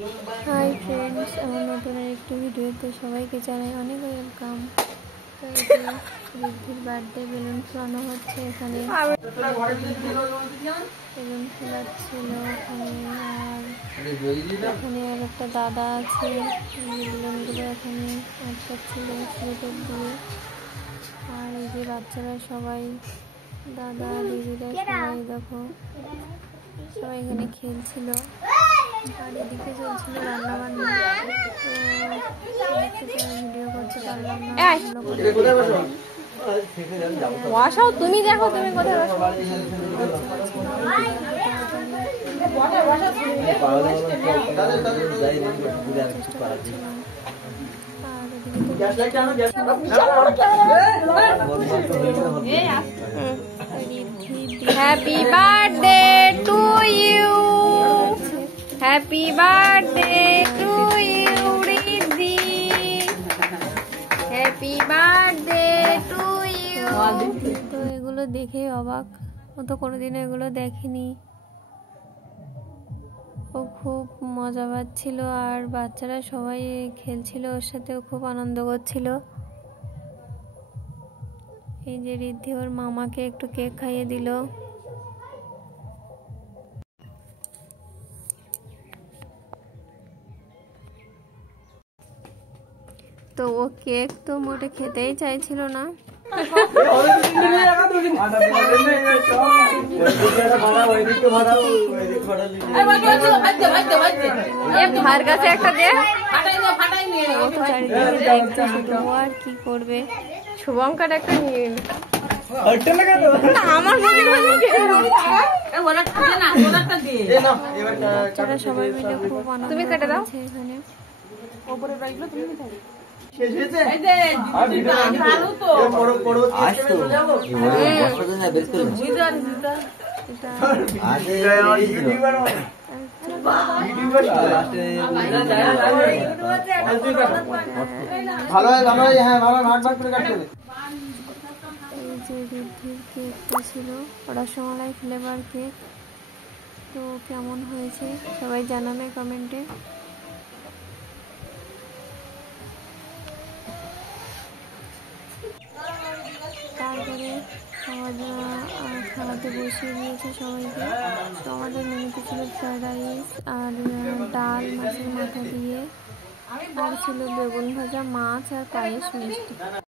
Hi friends, আমার নতুন একটি ভিডিওতে সবাইকে জানাই অনেক ওয়েলকাম। তো ঋদ্ধির বার্থডে বেলুন ফোলানো হচ্ছে। এখানে বেলুন ফোলাচ্ছিল এখানে আর একটা দাদা আছে, বেলুনগুলো এখানে আটকাচ্ছিল স্লেটের দিয়ে। আর এই যে বাচ্চারা সবাই, দাদা দিদিরা সবাই দেখো, সবাই এখানে খেলছিল। আর এদিকে চলছিল রান্না বান্না। ভিডিও করতে পারলাম না। তুমি দেখো তুমি কোথায় happy birthday to you, happy birthday to you Riddhi, happy birthday to you. তো এগুলো দেখে অবাক, ও তো কোনোদিনও এগুলো দেখেনি। ও খুব মজা পাচ্ছিল আর বাচ্চারা সবাই খেলছিল ওর সাথে, খুব আনন্দ করছিল। এই যে রিদ্ধি ওর মামাকে একটু কেক খাইয়ে দিল। তো ও কেক তো মোটে খেতেই চাইছিল না। ভার কাছে একটা দে, আর কি করবে, শুভঙ্কর একটা নিয়ে আমার বাচ্চারা সবাই মিলে খুব আনন্দ। তুমি কেটে দাও এখানে। কেকটা ছিল রসমালাই ফ্লেভার কেক। তো কেমন হয়েছে সবাই জানাবে কমেন্টে। তারপরে খাওয়াতে বসিয়ে দিয়েছে সবাইকে। তো আমাদের মেনুতে ছিল ফ্রাইড রাইস আর ডাল মাছের মাথা দিয়ে, আর ছিল বেগুন ভাজা, মাছ আর পায়েস, মিষ্টি।